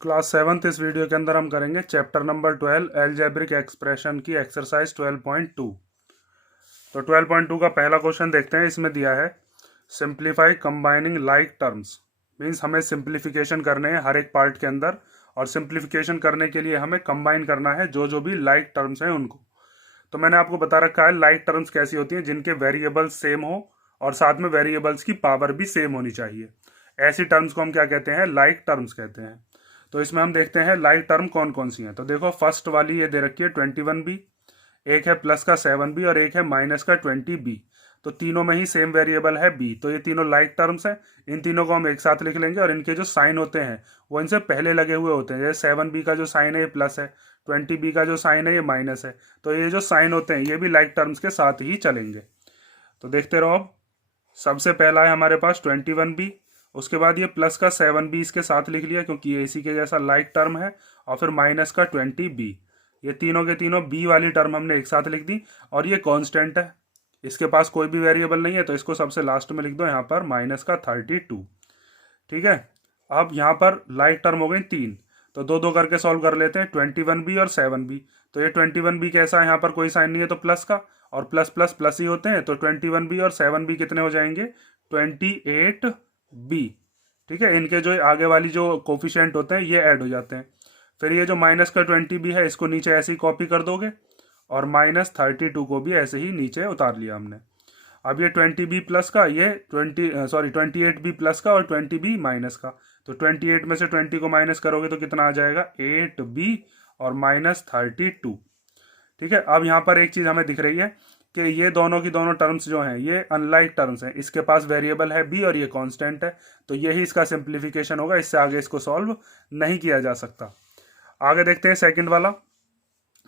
Class 7th इस video के अंदर हम करेंगे चैप्टर नंबर 12 एलजेब्रिक एक्सप्रेशन की एक्सरसाइज 12.2। तो 12.2 का पहला क्वेश्चन देखते हैं। इसमें दिया है simplify combining like terms. Means हमें सिंप्लीफिकेशन करने हैं हर एक पार्ट के अंदर, और सिंप्लीफिकेशन करने के लिए हमें कंबाइन करना है जो जो भी लाइक टर्म्स हैं उनको। तो मैंने आपको बता रखा है लाइक टर्म्स कैसी होती हैं, जिनके वेरिएबल्स सेम हो और साथ में वेरिएबल्स की पावर भी सेम होनी चाहिए। ऐसी टर्म्स को हम क्या कहते हैं? लाइक टर्म्स कहते हैं। तो इसमें हम देखते हैं लाइक टर्म कौन कौन सी हैं। तो देखो फर्स्ट वाली ये दे रखी है 21b, एक है प्लस का 7b और एक है माइनस का 20b। तो तीनों में ही सेम वेरिएबल है b, तो ये तीनों लाइक टर्म्स हैं। इन तीनों को हम एक साथ लिख लेंगे और इनके जो साइन होते हैं वो इनसे पहले लगे हुए होते हैं। जैसे 7b का जो साइन है ये प्लस है, 20b का जो साइन है ये माइनस है। तो ये जो साइन होते हैं ये भी लाइक टर्म्स के साथ ही चलेंगे। तो देखते रहो। अब सबसे पहला है हमारे पास 21b, उसके बाद ये प्लस का 7b इसके साथ लिख लिया क्योंकि ये इसी के जैसा लाइक टर्म है, और फिर माइनस का 20b। ये तीनों के तीनों b वाली टर्म हमने एक साथ लिख दी, और ये कांस्टेंट है, इसके पास कोई भी वेरिएबल नहीं है तो इसको सबसे लास्ट में लिख दो यहाँ पर माइनस का 32। ठीक है। अब यहाँ पर लाइक टर्म हो गई 3, तो दो दो करके सॉल्व कर लेते हैं। 21b और 7b। तो ये 21b कैसा है? यहाँ पर कोई साइन नहीं है तो प्लस का, और प्लस प्लस प्लस ही होते हैं। तो 21b और 7b कितने हो जाएंगे? 28b। ठीक है। इनके जो आगे वाली जो कोफिशिएंट होते हैं ये ऐड हो जाते हैं। फिर ये जो माइनस का 20b है इसको नीचे ऐसे ही कॉपी कर दोगे, और माइनस 32 को भी ऐसे ही नीचे उतार लिया हमने। अब ये 20b प्लस का, ये 28b प्लस का और 20b माइनस का। तो 28 में से 20 को माइनस करोगे तो कितना आ जाएगा? 8b और माइनस 32। ठीक है। अब यहाँ पर एक चीज हमें दिख रही है कि ये दोनों की दोनों टर्म्स जो हैं ये अनलाइक टर्म्स हैं। इसके पास वेरिएबल है b और ये कांस्टेंट है, तो यही इसका सिंप्लीफिकेशन होगा। इससे आगे इसको सॉल्व नहीं किया जा सकता। आगे देखते हैं सेकंड वाला।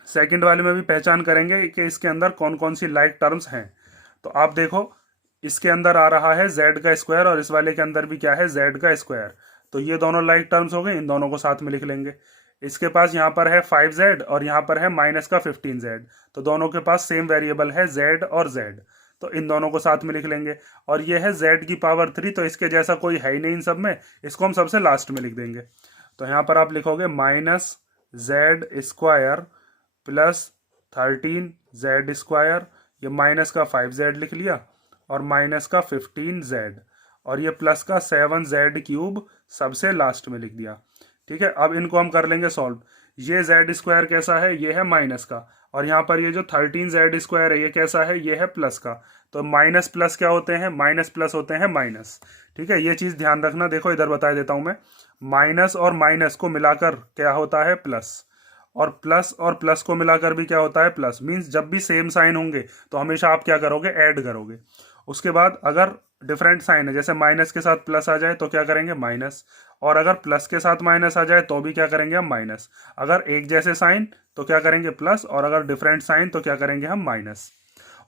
सेकंड वाले में भी पहचान करेंगे कि इसके अंदर कौन कौन सी लाइक टर्म्स हैं। तो आप देखो, इसके अंदर आ रहा है z का स्क्वायर और इस वाले के अंदर भी क्या है? z का स्क्वायर। तो ये दोनों लाइक टर्म्स हो गए, इन दोनों को साथ में लिख लेंगे। इसके पास यहाँ पर है 5z और यहाँ पर है माइनस का 15z। तो दोनों के पास सेम वेरिएबल है z और z, तो इन दोनों को साथ में लिख लेंगे। और ये है z की पावर 3, तो इसके जैसा कोई है ही नहीं इन सब में, इसको हम सबसे लास्ट में लिख देंगे। तो यहाँ पर आप लिखोगे minus z square plus 13z square, ये माइनस का 5z लिख लिया, और माइनस का 15z, और ये प्लस का 7z क्यूब सबसे लास्ट में लिख दिया। ठीक है। अब इनको हम कर लेंगे सॉल्व। ये z स्क्वायर कैसा है? ये है माइनस का, और यहाँ पर ये जो 13z स्क्वायर है ये कैसा है? ये है प्लस का। तो माइनस प्लस क्या होते हैं? माइनस प्लस होते हैं माइनस। ठीक है। ये चीज ध्यान रखना। देखो इधर बता देता हूं मैं, माइनस और माइनस को मिलाकर क्या होता है? प्लस, और प्लस को मिलाकर भी क्या होता है? प्लस। मींस जब भी सेम साइन होंगे तो हमेशा आप क्या करोगे? ऐड करोगे। उसके बाद अगर डिफरेंट साइन है, जैसे माइनस के साथ प्लस आ जाए तो क्या करेंगे? माइनस, और अगर प्लस के साथ माइनस आ जाए तो भी क्या करेंगे? हम माइनस। अगर एक जैसे साइन तो क्या करेंगे? प्लस, और अगर डिफरेंट साइन तो क्या करेंगे? हम माइनस।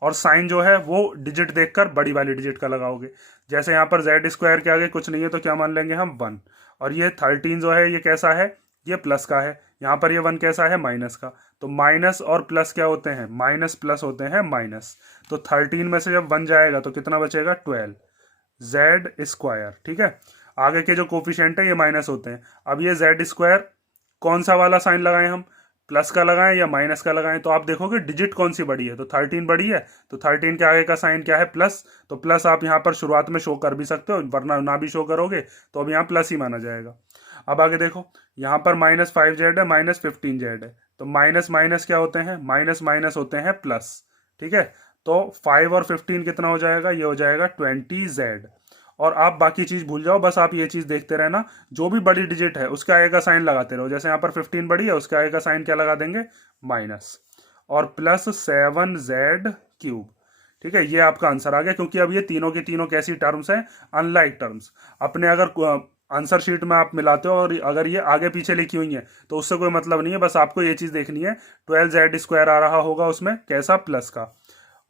और साइन जो है वो डिजिट देखकर बड़ी वाली डिजिट का लगाओगे। जैसे यहाँ पर जेड स्क्वायर के आगे कुछ नहीं है तो क्या मान लेंगे हम? 1। और ये 13 जो है ये कैसा है? ये प्लस का है। यहाँ पर ये 1 कैसा है? माइनस का। तो माइनस और प्लस क्या होते हैं? माइनस प्लस होते हैं माइनस। तो 13 में से जब 1 जाएगा तो कितना बचेगा? 12 जेड स्क्वायर। ठीक है। आगे के जो कोफिशिएंट है ये माइनस होते हैं। अब ये जेड स्क्वायर कौन सा वाला साइन लगाएं हम? प्लस का लगाएं या माइनस का लगाएं? तो आप देखोगे डिजिट कौन सी बड़ी है, तो 13 बड़ी है, तो 13 के आगे का साइन क्या है? प्लस। तो प्लस आप यहाँ पर शुरुआत में शो कर भी सकते हो, वरना ना भी शो करोगे तो अब यहाँ प्लस ही माना जाएगा। अब आगे देखो, यहाँ पर माइनस 5z है, माइनस 15z है, तो माइनस माइनस क्या होते हैं? माइनस माइनस होते हैं प्लस। ठीक है। तो 5 और 15 कितना हो जाएगा? ये हो जाएगा 20z। और आप बाकी चीज भूल जाओ, बस आप ये चीज देखते रहना, जो भी बड़ी डिजिट है उसके आगे का साइन लगाते रहो। जैसे यहाँ पर 15 बड़ी है, उसके आगे का साइन क्या लगा देंगे? माइनस, और प्लस 7z क्यूब। ठीक है। ये आपका आंसर आ गया, क्योंकि अब ये तीनों के तीनों कैसी टर्म्स हैं? Unlike terms. अपने अगर आंसर शीट में आप मिलाते हो और अगर ये आगे पीछे लिखी हुई है तो उससे कोई मतलब नहीं है, बस आपको ये चीज देखनी है 12z स्क्वायर आ रहा होगा उसमें कैसा? प्लस का,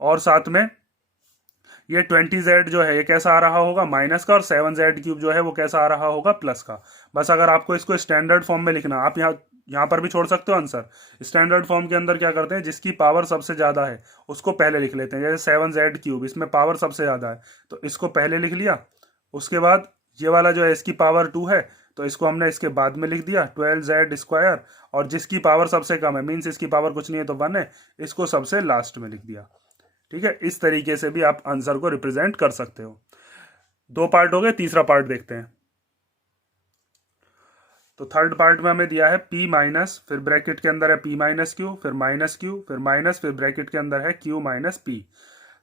और साथ में ये 20z जो है ये कैसा आ रहा होगा? माइनस का, और 7z क्यूब जो है वो कैसा आ रहा होगा? प्लस का। बस अगर आपको इसको स्टैंडर्ड फॉर्म में लिखना, आप यहाँ पर भी छोड़ सकते हो आंसर। स्टैंडर्ड फॉर्म के अंदर क्या करते हैं? जिसकी पावर सबसे ज्यादा है उसको पहले लिख लेते हैं। जैसे 7z क्यूब, इसमें पावर सबसे ज्यादा है तो इसको पहले लिख लिया। उसके बाद ये वाला जो है इसकी पावर 2 है, तो इसको हमने इसके बाद में लिख दिया 12z², और जिसकी पावर सबसे कम है मीन्स इसकी पावर कुछ नहीं है तो 1 है, इसको सबसे लास्ट में लिख दिया। ठीक है, इस तरीके से भी आप आंसर को रिप्रेजेंट कर सकते हो। 2 पार्ट हो गए, तीसरा पार्ट देखते हैं। तो थर्ड पार्ट में हमें दिया है p माइनस, फिर ब्रैकेट के अंदर है p माइनस क्यू, फिर माइनस क्यू, फिर माइनस, फिर ब्रैकेट के अंदर है q माइनस p।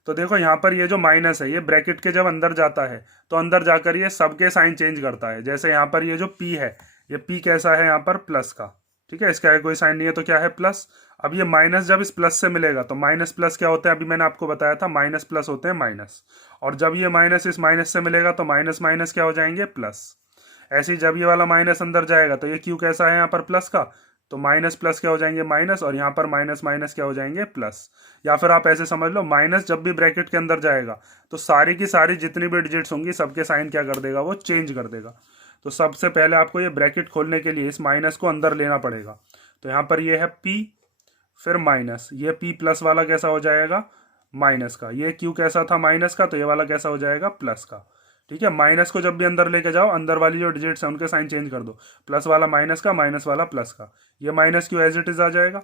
तो देखो यहाँ पर ये जो माइनस है ये ब्रैकेट के जब अंदर जाता है तो अंदर जाकर ये सबके साइन चेंज करता है। जैसे यहाँ पर ये जो p है, ये p कैसा है यहाँ पर प्लस का, ठीक है, इसका कोई साइन नहीं है तो क्या है प्लस। अब ये माइनस जब इस प्लस से मिलेगा तो माइनस प्लस क्या होता है, अभी मैंने आपको बताया था माइनस प्लस होते हैं माइनस, और जब ये माइनस इस माइनस से मिलेगा तो माइनस माइनस क्या हो जाएंगे प्लस। ऐसे ही जब ये वाला माइनस अंदर जाएगा तो ये क्यू कैसा है यहाँ पर प्लस का, तो माइनस प्लस क्या हो जाएंगे माइनस, और यहाँ पर माइनस माइनस क्या हो जाएंगे प्लस। या फिर आप ऐसे समझ लो माइनस जब भी ब्रैकेट के अंदर जाएगा तो सारी की सारी जितनी भी डिजिट्स होंगी सबके साइन क्या कर देगा, वो चेंज कर देगा। तो सबसे पहले आपको ये ब्रैकेट खोलने के लिए इस माइनस को अंदर लेना पड़ेगा। तो यहाँ पर ये है p, फिर माइनस, ये p प्लस वाला कैसा हो जाएगा माइनस का, ये q कैसा था माइनस का, तो ये वाला कैसा हो जाएगा प्लस का। ठीक है, माइनस को जब भी अंदर लेके जाओ अंदर वाली जो डिजिट्स हैं उनके साइन चेंज कर दो, प्लस वाला माइनस का, माइनस वाला प्लस का, ये minus Q as it is आ जाएगा।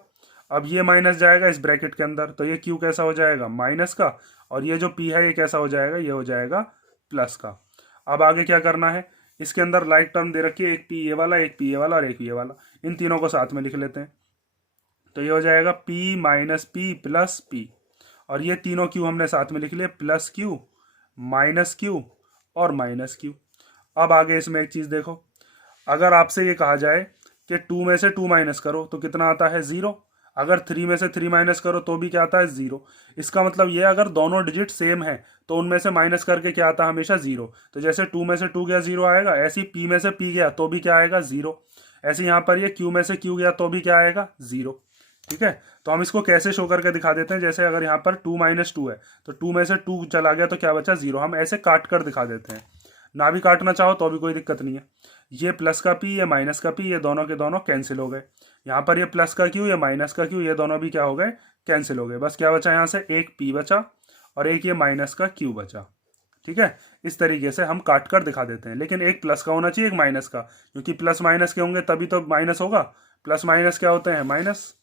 अब ये माइनस जाएगा इस ब्रैकेट के अंदर तो ये क्यू कैसा हो जाएगा माइनस का, और ये जो p है ये कैसा हो जाएगा, ये हो जाएगा प्लस का। अब आगे क्या करना है, इसके अंदर लाइक टर्म दे रखी है, एक p ये वाला, एक p ये वाला और एक ये वाला, इन तीनों को साथ में लिख लेते हैं। तो ये हो जाएगा p minus p plus p, और ये तीनों क्यू हमने साथ में लिख लिए, प्लस क्यू माइनस क्यू और माइनस क्यू। अब आगे इसमें एक चीज़ देखो, अगर आपसे ये कहा जाए कि 2 में से 2 माइनस करो तो कितना आता है 0, अगर 3 में से 3 माइनस करो तो भी क्या आता है 0। इसका मतलब ये अगर दोनों डिजिट सेम है तो उनमें से माइनस करके क्या आता है हमेशा 0। तो जैसे 2 में से 2 गया 0 आएगा, ऐसे ही p में से p गया तो भी क्या आएगा 0। ऐसे यहाँ पर ये q में से q गया तो भी क्या आएगा 0। ठीक है, तो हम इसको कैसे शो करके दिखा देते हैं, जैसे अगर यहाँ पर 2 माइनस 2 है तो 2 में से 2 चला गया तो क्या बचा 0, हम ऐसे काट कर दिखा देते हैं। ना भी काटना चाहो तो भी कोई दिक्कत नहीं है। ये प्लस का p, ये माइनस का p, ये दोनों के दोनों कैंसिल हो गए। यहाँ पर ये प्लस का q, ये माइनस का q, ये दोनों भी क्या हो गए कैंसिल हो गए। बस क्या बचा यहाँ से, एक p बचा और एक ये माइनस का q बचा। ठीक है, इस तरीके से हम काट कर दिखा देते हैं। लेकिन एक प्लस का होना चाहिए, एक माइनस का, क्योंकि प्लस माइनस के होंगे तभी तो माइनस होगा। प्लस माइनस क्या होते हैं माइनस,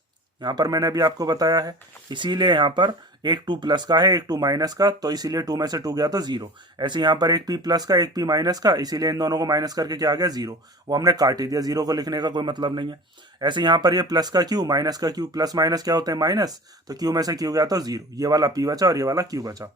यहाँ पर मैंने अभी आपको बताया है। इसीलिए यहाँ पर एक 2 प्लस का है, एक 2 माइनस का, तो इसीलिए 2 में से 2 गया तो 0। ऐसे यहाँ पर एक p प्लस का, एक p माइनस का, इसीलिए इन दोनों को माइनस करके क्या आ गया 0, वो हमने काट ही दिया, 0 को लिखने का कोई मतलब नहीं है। ऐसे यहाँ पर ये प्लस का q, माइनस का q, प्लस माइनस क्या होते हैं माइनस, तो q में से q गया तो 0, ये वाला p बचा और ये वाला q बचा।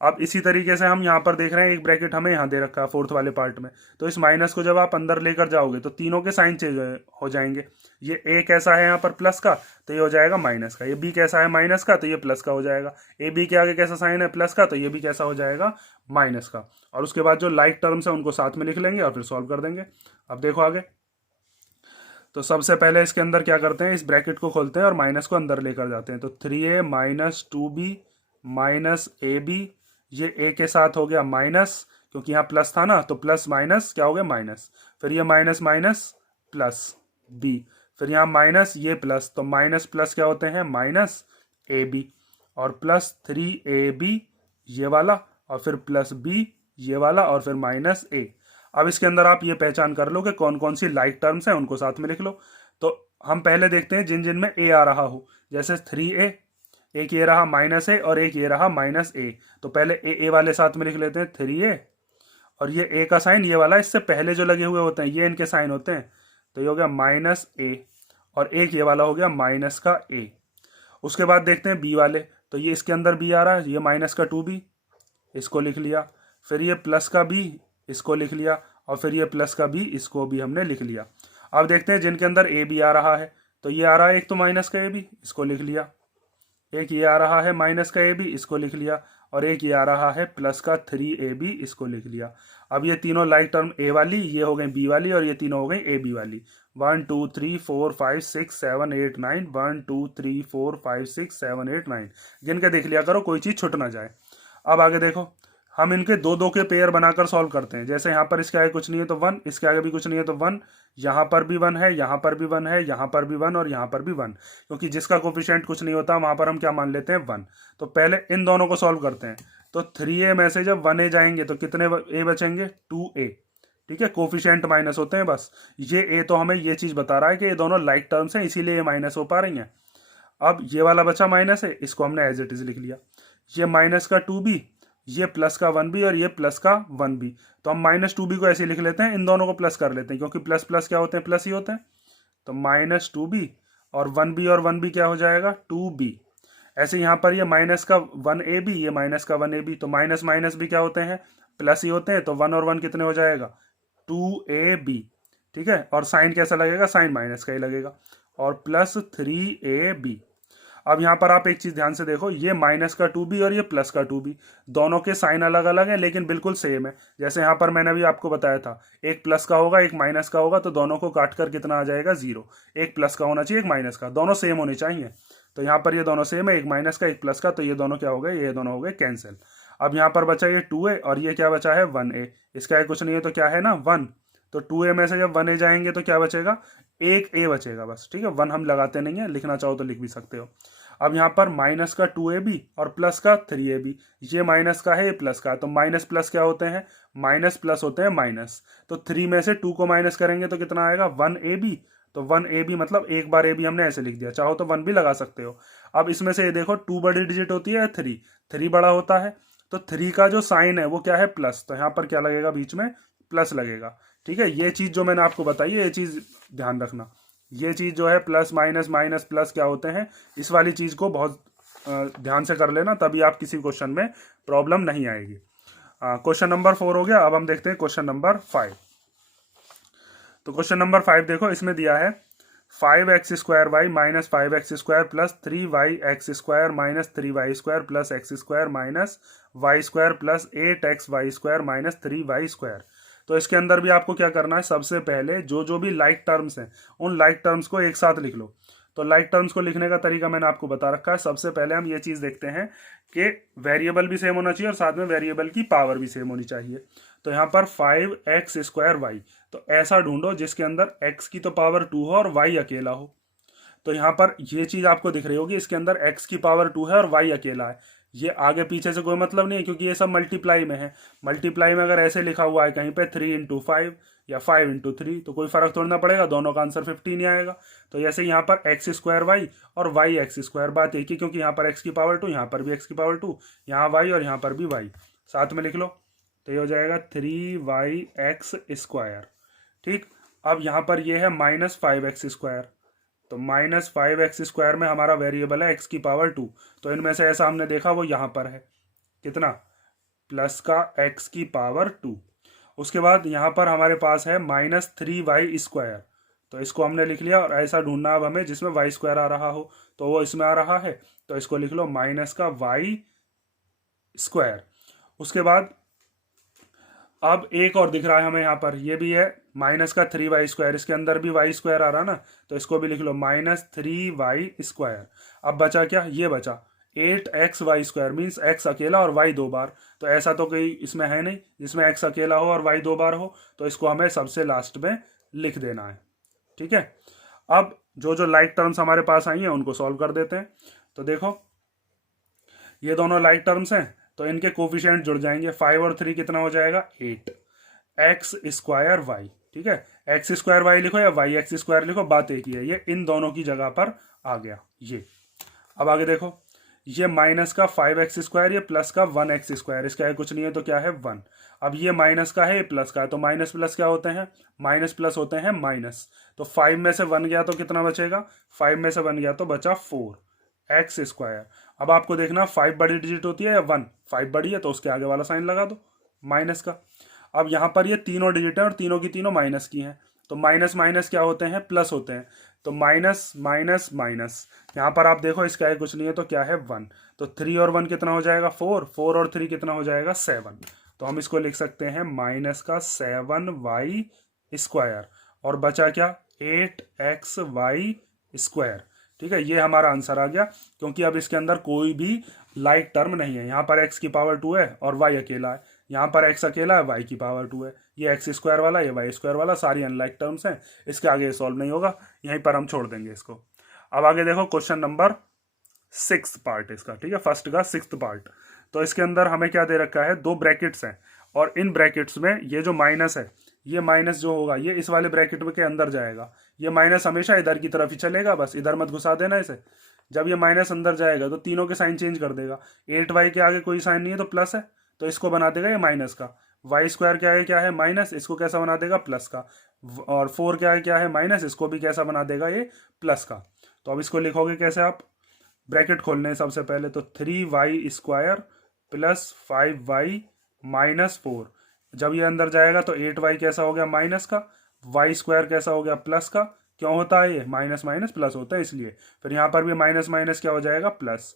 अब इसी तरीके से हम यहाँ पर देख रहे हैं एक ब्रैकेट हमें यहाँ दे रखा है फोर्थ वाले पार्ट में, तो इस माइनस को जब आप अंदर लेकर जाओगे तो तीनों के साइन चेंज हो जाएंगे। ये a कैसा है यहाँ पर प्लस का, तो ये हो जाएगा माइनस का। ये b कैसा है माइनस का, तो ये प्लस का हो जाएगा। ए बी के आगे कैसा साइन है प्लस का, तो ये भी कैसा हो जाएगा माइनस का। और उसके बाद जो लाइक टर्म्स है उनको साथ में लिख लेंगे और फिर सॉल्व कर देंगे। अब देखो आगे, तो सबसे पहले इसके अंदर क्या करते हैं, इस ब्रैकेट को खोलते हैं और माइनस को अंदर लेकर जाते हैं। तो 3a minus 2b minus ab, ये a के साथ हो गया माइनस, क्योंकि यहाँ प्लस था ना, तो प्लस माइनस क्या हो गया माइनस, फिर ये माइनस माइनस प्लस b, फिर यहाँ माइनस ये प्लस, तो माइनस प्लस क्या होते हैं माइनस ab, और प्लस 3ab ये वाला, और फिर प्लस b ये वाला, और फिर माइनस a। अब इसके अंदर आप ये पहचान कर लो कि कौन कौन सी लाइक टर्म्स हैं, उनको साथ में लिख लो। तो हम पहले देखते हैं जिन जिन में a आ रहा हो, जैसे 3a, एक ये रहा माइनस a और एक ये रहा माइनस a। तो पहले a वाले साथ में लिख लेते हैं 3a, और ये a का साइन ये वाला इससे पहले जो लगे हुए होते हैं ये इनके साइन होते हैं, तो ये हो गया माइनस a, और एक ये वाला हो गया माइनस का a। उसके बाद देखते हैं b वाले, तो ये इसके अंदर b आ रहा है, ये माइनस का 2b, इसको लिख लिया, फिर ये प्लस का b, इसको लिख लिया, और फिर ये प्लस का b, इसको भी हमने लिख लिया। अब देखते हैं जिनके अंदर a b आ रहा है, तो ये आ रहा है एक तो माइनस का a b, इसको लिख लिया, एक ये आ रहा है माइनस का a b, इसको लिख लिया, और एक ये आ रहा है प्लस का 3ab, इसको लिख लिया। अब ये तीनों लाइक टर्म a वाली ये हो गई b वाली, और ये तीनों हो गई ab वाली। 1 2 3 4 5 6 7 8 9, 1 2 3 4 5 6 7 8 9, जिनके देख लिया करो, कोई चीज़ छुट ना जाए। अब आगे देखो, हम इनके दो दो के पेयर बनाकर सॉल्व करते हैं। जैसे यहाँ पर इसके आगे कुछ नहीं है तो 1, इसके आगे भी कुछ नहीं है तो 1, यहाँ पर भी 1 है, यहाँ पर भी 1 है, यहाँ पर भी 1 और यहाँ पर भी 1, क्योंकि जिसका कोफिशिएंट कुछ नहीं होता वहाँ पर हम क्या मान लेते हैं 1। तो पहले इन दोनों को सॉल्व करते हैं। तो 3a में से जब 1a जाएंगे तो कितने a बचेंगे 2a, ठीक है, कोफिशिएंट माइनस होते हैं बस। ये ए तो हमें ये चीज़ बता रहा है कि ये दोनों लाइक टर्म्स हैं, इसीलिए ये माइनस हो पा रही हैं। अब ये वाला बचा माइनस है, इसको हमने एज इट इज लिख लिया। ये माइनस का 2b, ये प्लस का 1b और ये प्लस का 1b। तो हम माइनस 2b को ऐसे लिख लेते हैं, इन दोनों को प्लस कर लेते हैं, क्योंकि प्लस प्लस क्या होते हैं, प्लस ही होते हैं। तो माइनस 2b और 1b और 1b क्या हो जाएगा, 2b। ऐसे यहाँ पर ये माइनस का 1ab, ये माइनस का 1ab, तो माइनस माइनस भी क्या होते हैं, प्लस ही होते हैं। तो 1 और 1 कितने हो जाएगा, 2ab। ठीक है, और साइन कैसा लगेगा, साइन माइनस का ही लगेगा, और प्लस 3ab। अब यहाँ पर आप एक चीज ध्यान से देखो, ये माइनस का 2b और ये प्लस का 2b, दोनों के साइन अलग अलग है लेकिन बिल्कुल सेम है। जैसे यहाँ पर मैंने अभी आपको बताया था, एक प्लस का होगा एक माइनस का होगा, तो दोनों को काट कर कितना आ जाएगा, 0। एक प्लस का होना चाहिए एक माइनस का, दोनों सेम होने चाहिए। तो यहाँ पर ये दोनों सेम है, एक माइनस का एक प्लस का, तो ये दोनों क्या हो गए, ये दोनों हो गए कैंसिल। अब यहाँ पर बचा ये 2a और ये क्या बचा है, 1a। इसका कुछ नहीं है तो क्या है ना, 1। तो 2a में से जब 1a जाएंगे तो क्या बचेगा, एक a बचेगा बस। ठीक है, 1 हम लगाते नहीं है, लिखना चाहो तो लिख भी सकते हो। अब यहाँ पर माइनस का 2ab और प्लस का 3ab, ये माइनस का है ये प्लस का है, तो माइनस प्लस क्या होते हैं, माइनस प्लस होते हैं माइनस। तो 3 में से 2 को माइनस करेंगे तो कितना आएगा, 1ab। तो 1ab मतलब एक बार ab हमने ऐसे लिख दिया, चाहो तो 1 भी लगा सकते हो। अब इसमें से ये देखो 2 बड़ी डिजिट होती है, 3 बड़ा होता है, तो 3 का जो साइन है वो क्या है, प्लस। तो यहाँ पर क्या लगेगा, बीच में प्लस लगेगा। ठीक है, ये चीज जो मैंने आपको बताई है, ये चीज ध्यान रखना। ये चीज जो है प्लस माइनस माइनस प्लस क्या होते हैं, इस वाली चीज को बहुत ध्यान से कर लेना, तभी आप किसी क्वेश्चन में प्रॉब्लम नहीं आएगी। क्वेश्चन नंबर 4 हो गया। अब हम देखते हैं क्वेश्चन नंबर 5। तो क्वेश्चन नंबर 5 देखो, इसमें दिया है 5x² minus 5x² plus 3yx² minus 3y² plus x² minus y² plus 8xy² minus 3y²। तो इसके अंदर भी आपको क्या करना है, सबसे पहले जो भी लाइक टर्म्स हैं उन लाइक टर्म्स को एक साथ लिख लो। तो लाइक टर्म्स को लिखने का तरीका मैंने आपको बता रखा है। सबसे पहले हम ये चीज देखते हैं कि वेरिएबल भी सेम होना चाहिए और साथ में वेरिएबल की पावर भी सेम होनी चाहिए। तो यहाँ पर 5x²y, तो ऐसा ढूंढो जिसके अंदर x की तो पावर 2 हो और y अकेला हो। तो यहाँ पर ये चीज आपको दिख रही होगी, इसके अंदर x की पावर 2 है और y अकेला है। ये आगे पीछे से कोई मतलब नहीं है, क्योंकि ये सब मल्टीप्लाई में है। मल्टीप्लाई में अगर ऐसे लिखा हुआ है कहीं पे 3 × 5 या 5 × 3, तो कोई फर्क थोड़ा ना पड़ेगा, दोनों का आंसर 15 ही आएगा। तो जैसे यहाँ पर x² y और y(x²), बात एक ही, क्योंकि यहाँ पर x की पावर 2, यहाँ पर भी x की पावर 2, यहाँ y और यहाँ पर भी y, साथ में लिख लो। तो ये हो जाएगा 3yx²। ठीक, अब यहाँ पर ये है -5x²। तो -5x² में हमारा वेरिएबल है x की पावर 2। तो इनमें से ऐसा हमने देखा वो यहाँ पर है, कितना, प्लस का x की पावर 2। उसके बाद यहाँ पर हमारे पास है -3y²। तो इसको हमने लिख लिया, और ऐसा ढूंढना अब हमें जिसमें y² आ रहा हो, तो वो इसमें आ रहा है, तो इसको लिख लो माइनस का y²। उसके बाद अब एक और दिख रहा है हमें यहाँ पर, ये भी है माइनस का 3y², इसके अंदर भी y² आ रहा ना, तो इसको भी लिख लो -3y²। अब बचा क्या, ये बचा 8xy², मीन्स x अकेला और y 2 बार। तो ऐसा तो कोई इसमें है नहीं जिसमें x अकेला हो और y 2 बार हो, तो इसको हमें सबसे लास्ट में लिख देना है। ठीक है, अब जो लाइक टर्म्स हमारे पास आई हैं उनको सॉल्व कर देते हैं। तो देखो ये दोनों लाइक टर्म्स हैं, तो इनके कोफिशिएंट जुड़ जाएंगे। 5 और 3 कितना हो जाएगा, 8x²y। ठीक है, x² लिखो या yx² लिखो, बात एक ही है, ये इन दोनों की जगह पर आ गया ये। अब आगे देखो, ये माइनस का 5x², ये प्लस का 1x², इसका है कुछ नहीं है तो क्या है, 1। अब ये माइनस का है, ये प्लस का है, तो माइनस प्लस क्या होते हैं, माइनस प्लस होते हैं माइनस। तो 5 में से 1 गया तो कितना बचेगा, 5 में से 1 गया तो बचा 4x²। अब आपको देखना 5 बड़ी डिजिट होती है या 1, 5 बड़ी है तो उसके आगे वाला साइन लगा दो माइनस का। अब यहाँ पर ये तीनों डिजिट है और तीनों की तीनों माइनस की हैं, तो माइनस माइनस क्या होते हैं, प्लस होते हैं। तो माइनस माइनस माइनस, यहाँ पर आप देखो इसका है कुछ नहीं है तो क्या है, 1। तो 3 और 1 कितना हो जाएगा, 4, 4 और 3 कितना हो जाएगा, 7। तो हम इसको लिख सकते हैं माइनस का 7y², और बचा क्या, 8xy²। ठीक है, ये हमारा आंसर आ गया, क्योंकि अब इसके अंदर कोई भी लाइक टर्म नहीं है। यहाँ पर x की पावर 2 है और y अकेला है, यहाँ पर x अकेला है, y की पावर 2 है, ये x² वाला, ये y² वाला, सारी अनलाइक टर्म्स हैं। इसके आगे सॉल्व नहीं होगा, यहीं पर हम छोड़ देंगे इसको। अब आगे देखो क्वेश्चन नंबर 6 पार्ट इसका। ठीक है, फर्स्ट का 6th पार्ट। तो इसके अंदर हमें क्या दे रखा है, 2 ब्रैकेट्स हैं, और इन ब्रैकेट्स में ये जो माइनस है ये माइनस जो होगा ये इस वाले ब्रैकेट में के अंदर जाएगा, ये माइनस हमेशा इधर की तरफ ही चलेगा, बस इधर मत घुसा देना इसे। जब ये माइनस अंदर जाएगा तो तीनों के साइन चेंज कर देगा। 8y के आगे कोई साइन नहीं है तो प्लस है, तो इसको बना देगा ये माइनस का। वाई स्क्वायर के आगे क्या है माइनस, इसको कैसा बना देगा प्लस का। और 4 के आगे क्या है माइनस, इसको भी कैसा बना देगा ये प्लस का। तो अब इसको लिखोगे कैसे आप, ब्रैकेट खोलने हैं सबसे पहले, तो 3y square plus 5y minus 4। जब ये अंदर जाएगा तो 8y कैसा हो गया माइनस का, वाई स्क्वायर कैसा हो गया प्लस का। क्यों होता है ये, माइनस माइनस प्लस होता है इसलिए। फिर यहाँ पर भी माइनस माइनस क्या हो जाएगा प्लस।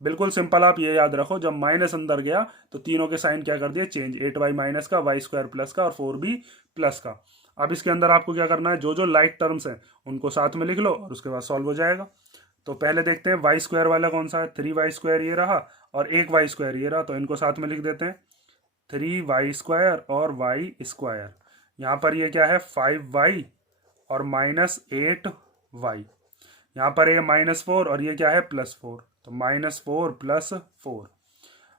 बिल्कुल सिंपल, आप ये याद रखो, जब माइनस अंदर गया तो तीनों के साइन क्या कर दिए चेंज, 8y माइनस का, वाई स्क्वायर प्लस का और 4 भी प्लस का। अब इसके अंदर आपको क्या करना है, जो जो लाइक टर्म्स हैं उनको साथ में लिख लो और उसके बाद सॉल्व हो जाएगा। तो पहले देखते हैं वाई स्क्वायर वाला कौन सा है, 3y स्क्वायर ये रहा और एक वाई स्क्वायर ये रहा, तो इनको साथ में लिख देते हैं 3y स्क्वायर और वाई स्क्वायर। यहाँ पर ये क्या है 5y और माइनस 8y। यहाँ पर ये -4 और ये क्या है +4, तो -4 + 4।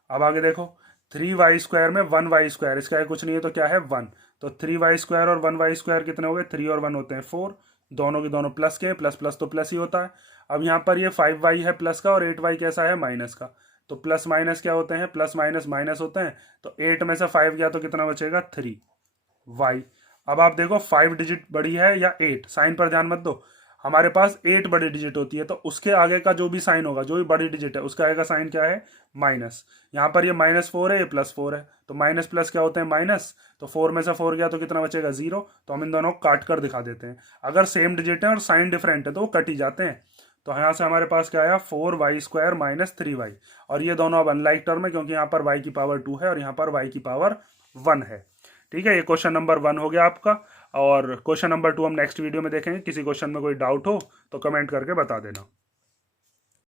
अब आगे देखो 3y स्क्वायर में 1y स्क्वायर, इसका कुछ नहीं है तो क्या है 1, तो 3y स्क्वायर और 1y स्क्वायर कितने हो गए, 3 और 1 होते हैं 4, दोनों के दोनों प्लस के, प्लस प्लस तो प्लस ही होता है। अब यहाँ पर ये 5y है प्लस का और 8y कैसा है माइनस का, तो प्लस माइनस क्या होते हैं, प्लस माइनस माइनस होते हैं, तो 8 में से 5 गया तो कितना बचेगा 3y। अब आप देखो 5 डिजिट बड़ी है या 8, साइन पर ध्यान मत दो, हमारे पास 8 बड़ी डिजिट होती है तो उसके आगे का जो भी साइन होगा, जो भी बड़ी डिजिट है उसके आगे का साइन क्या है माइनस। यहाँ पर ये -4 है, ये +4 है, तो माइनस प्लस क्या होते हैं माइनस, तो 4 में से 4 गया तो कितना बचेगा 0, तो हम इन दोनों को काट कर दिखा देते हैं। अगर सेम डिजिट है और साइन डिफरेंट है तो वो कट ही जाते हैं। तो यहाँ से हमारे पास क्या आया 4y स्क्वायर माइनस 3y, और ये दोनों अब अनलाइक टर्म है क्योंकि यहाँ पर y की पावर 2 है और यहाँ पर y की पावर 1 है। ठीक है, ये क्वेश्चन नंबर 1 हो गया आपका, और क्वेश्चन नंबर 2 हम नेक्स्ट वीडियो में देखेंगे। किसी क्वेश्चन में कोई डाउट हो तो कमेंट करके बता देना।